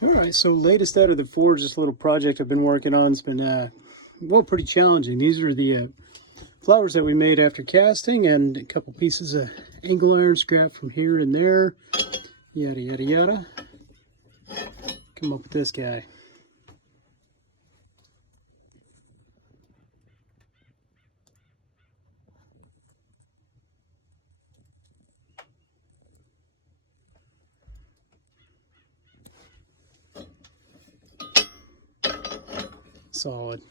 All right, so latest out of the forge, this little project I've been working on has been, well, pretty challenging. These are the flowers that we made after casting, and a couple pieces of angle iron scrap from here and there, yada, yada, yada. Come up with this guy. Solid.